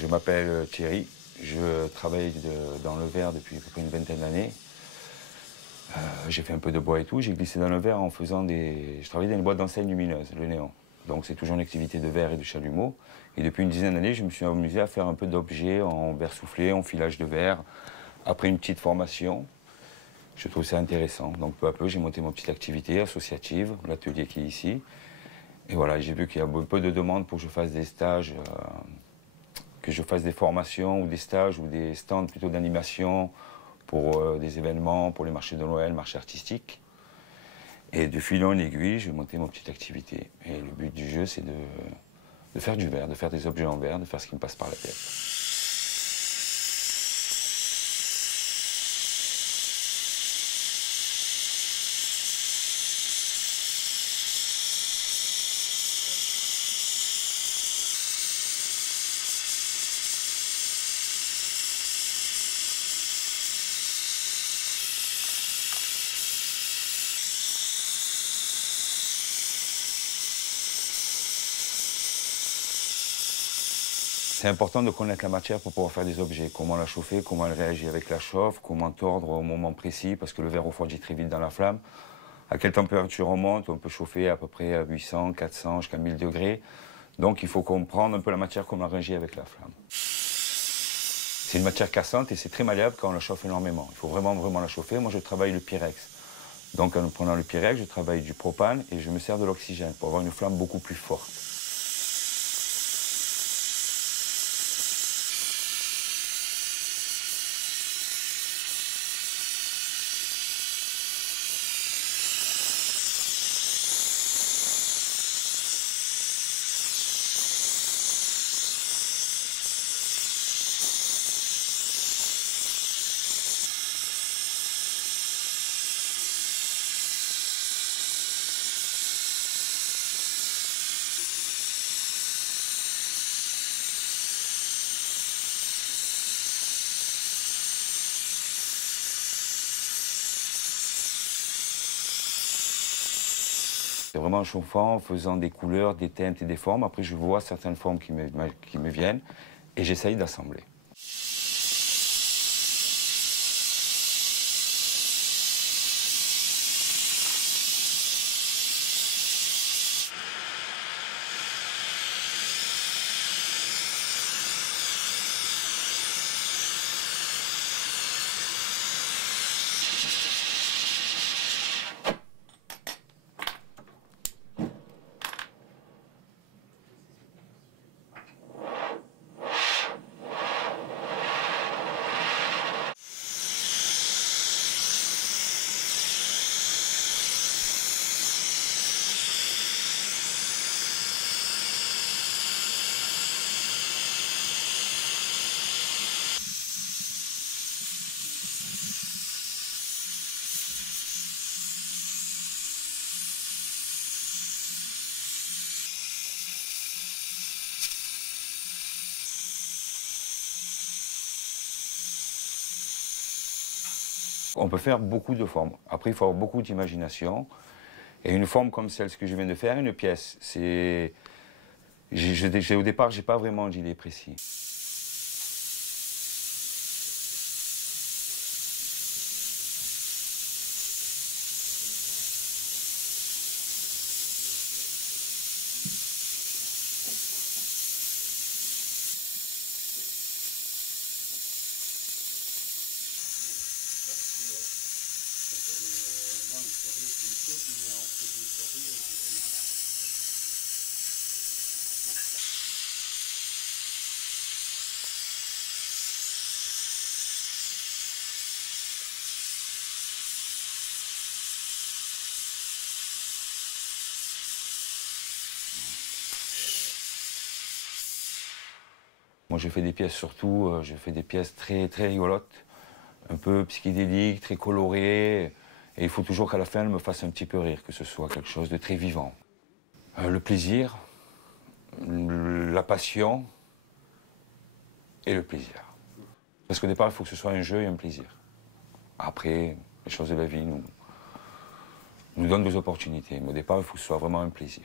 Je m'appelle Thierry, je travaille dans le verre depuis à peu près une vingtaine d'années. J'ai fait un peu de bois et tout, j'ai glissé dans le verre en faisant des... Je travaillais dans une boîte d'enseigne lumineuse, le néon. Donc c'est toujours une activité de verre et de chalumeau. Et depuis une dizaine d'années, je me suis amusé à faire un peu d'objets en verre soufflé, en filage de verre. Après une petite formation, je trouve ça intéressant. Donc peu à peu, j'ai monté mon petite activité associative, l'atelier qui est ici. Et voilà, j'ai vu qu'il y a un peu de demandes pour que je fasse des stages, que je fasse des formations ou des stages ou des stands plutôt d'animation pour des événements, pour les marchés de Noël, marchés artistiques. Et de fil en aiguille, j'ai monté mon petite activité. Et le but du jeu, c'est de faire du verre, de faire des objets en verre, de faire ce qui me passe par la tête. C'est important de connaître la matière pour pouvoir faire des objets. Comment la chauffer, comment elle réagit avec la chauffe, comment tordre au moment précis, parce que le verre refroidit très vite dans la flamme. À quelle température on monte, on peut chauffer à peu près à 800, 400, jusqu'à 1000 degrés. Donc il faut comprendre un peu la matière, comment la réagit avec la flamme. C'est une matière cassante et c'est très malléable quand on la chauffe énormément. Il faut vraiment la chauffer. Moi je travaille le Pyrex. Donc en prenant le Pyrex, je travaille du propane et je me sers de l'oxygène pour avoir une flamme beaucoup plus forte. C'est vraiment en chauffant, en faisant des couleurs, des teintes et des formes. Après, je vois certaines formes qui me viennent et j'essaye d'assembler. On peut faire beaucoup de formes. Après, il faut avoir beaucoup d'imagination. Et une forme comme celle que je viens de faire, une pièce, c'est... Au départ, je n'ai pas vraiment d'idée précis. Moi, je fais des pièces surtout, je fais des pièces très rigolotes, un peu psychédéliques, très colorées. Et il faut toujours qu'à la fin, elles me fassent un petit peu rire, que ce soit quelque chose de très vivant. Le plaisir, la passion et le plaisir. Parce qu'au départ, il faut que ce soit un jeu et un plaisir. Après, les choses de la vie nous donnent des opportunités. Mais au départ, il faut que ce soit vraiment un plaisir.